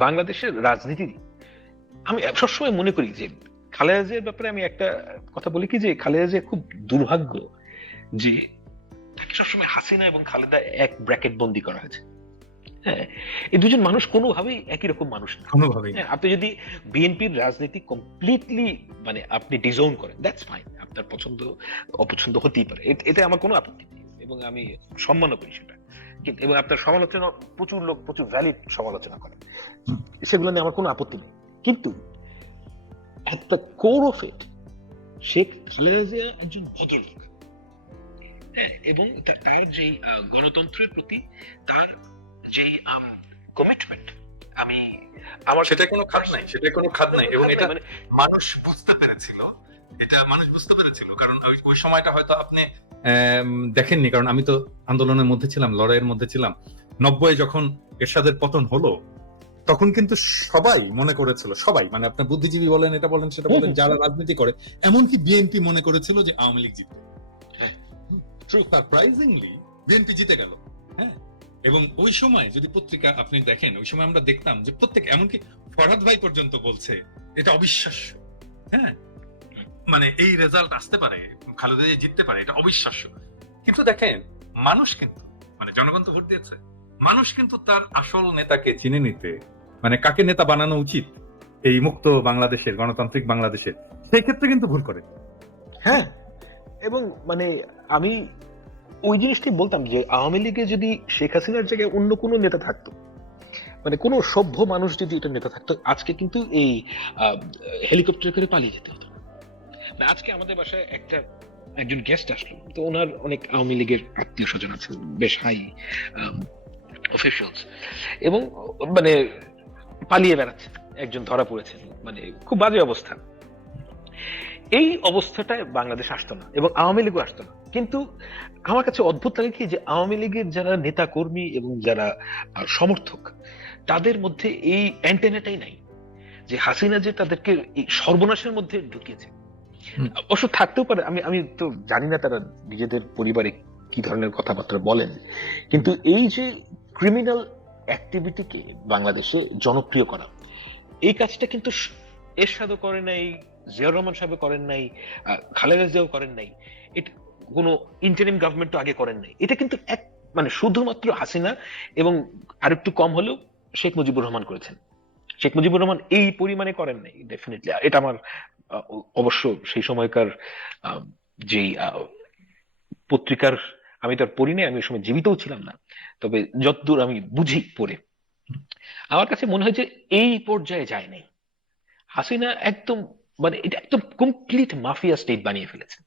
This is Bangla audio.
বাংলাদেশের রাজনীতি আমি সবসময় মনে করি যে খালেদা জিয়ার ব্যাপারে আমি একটা কথা বলি কি যে খালেদা জিয়া খুব দুর্ভাগ্য যে তাকে সবসময় হাসিনা এবং খালেদা এক ব্র্যাকেট বন্দি করা হয়েছে। হ্যাঁ এই দুজন মানুষ কোনোভাবেই একই রকম মানুষ না। কোনোভাবেই হ্যাঁ, আপনি যদি বিএনপির রাজনীতি কমপ্লিটলি মানে আপনি ডিজোন করেন দ্যাটস ফাইন আপনার পছন্দ অপছন্দ হতেই পারে। এতে- এতে আমার কোনো আপত্তি নেই। এবং আমি সম্মানও করি সেটা। কিন্তু এবং আপনার সমালোচনা প্রচুর লোক প্রচুর ভ্যালিড সমালোচনা করে। সেগুলো নিয়ে আমার কোনো আপত্তি নেই। কিন্তু at the core of it Sheikh Khaleda Zia একজন ভদ্রলোক। হ্যাঁ এবং তার যে গণতন্ত্রের প্রতি তার যে কমিটমেন্ট আমি আমার সেটা কোনো খাত নাই সেটা কোনো খাত নাই। এবং এটা মানে মানুষ বুঝতে পেরেছিল। এটা মানুষ বুঝতে পেরেছিল কারণ ওই সময়টা হয়তো আপনি দেখেননি কারণ আমি তো আন্দোলনের মধ্যে ছিলাম লড়াইয়ের মধ্যে ছিলাম। নব্বই যখন এরশাদের পতন হলো তখন কিন্তু সবাই মনে করেছিল সবাই মানে আপনার বুদ্ধিজীবী বলেন এটা বলেন সেটা বলেন যারা রাজনীতি করে এমনকি বিএনপি মনে করেছিল যে আওয়ামী লীগ জিতবে। হ্যাঁ। সারপ্রাইজিংলি বিএনপি জিতে গেল। হ্যাঁ এবং ওই সময় যদি পত্রিকা আপনি দেখেন ওই সময় আমরা দেখতাম যে প্রত্যেক এমনকি ফরহাদ ভাই পর্যন্ত বলছে এটা অবিশ্বাস্য। হ্যাঁ মানে এই রেজাল্ট আসতে পারে। খালেদা জিয়া জিততে পারে এটা অবিশ্বাস্য কিন্তু দেখেন মানুষ কিন্তু মানে জনগণ তো ভোট দিয়েছে মানুষ কিন্তু তার আসল নেতাকে চিনে নিতে মানে কাকে নেতা বানানো উচিত এই মুক্ত বাংলাদেশের গণতান্ত্রিক বাংলাদেশের সেই ক্ষেত্রে কিন্তু ভুল করে হ্যাঁ এবং মানে আমি ওই জিনিসটি বলতাম যে আওয়ামী লীগে যদি শেখ হাসিনার জায়গায় অন্য কোনো নেতা থাকতো মানে কোনো সভ্য মানুষ যদি এটা নেতা থাকতো আজকে কিন্তু এই হেলিকপ্টার করে পালিয়ে যেতে হতো না। না, আজকে আমাদের বাসায় একটা একজন গেস্ট আসলো। তো ওনার অনেক আওয়ামী লীগের আত্মীয় স্বজন আছে, বেশ হাই অফিসিয়ালস এবং মানে পালিয়ে বেড়াচ্ছে, একজন ধরা পড়েছে মানে খুব বাজে অবস্থা। এই অবস্থাটায় বাংলাদেশ আসতো না এবং আওয়ামী লীগও আসতো না। কিন্তু আমার কাছে অদ্ভুত লাগে কি যে আওয়ামী লীগের যারা নেতা কর্মী এবং যারা সমর্থক, তাদের মধ্যে এই অ্যান্টেনাটাই নাই। যে হাসিনা যে তাদেরকে সর্বনাশের মধ্যে ঢুকিয়েছে। অবশ্য থাকতেও পারে, আমি আমি তো জানি না তারা নিজেদের পরিবারে কি ধরনের কথাবার্তা বলেন। কিন্তু এই যে ক্রিমিনাল অ্যাক্টিভিটিকে বাংলাদেশে জনপ্রিয় করা, এই কাজটা কিন্তু এরশাদও করে নাই, জিয়াউর রহমান সাহেব করেন নাই খালেদা জিয়াও করেন নাই, এটা, কোনো ইন্টারিম গভর্নমেন্ট আগে করেন নাই। এটা কিন্তু এক মানে শুধুমাত্র হাসিনা এবং আরেকটু কম হলেও শেখ মুজিবুর রহমান করেছেন। শেখ মুজিবুর রহমান এই পরিমাণে করেন নাই ডেফিনেটলি এটা আমার অবশ্য সেই সময়কার যে পত্রিকার আমি তার পড়ি নাই, আমি ওই সময় জীবিতও ছিলাম না। তবে যতদূর আমি বুঝি পড়ে, আমার কাছে মনে হয় যে এই পর্যায়ে যায় নাই। হাসিনা একদম মানে এটা একদম কমপ্লিট মাফিয়া স্টেট বানিয়ে ফেলেছে।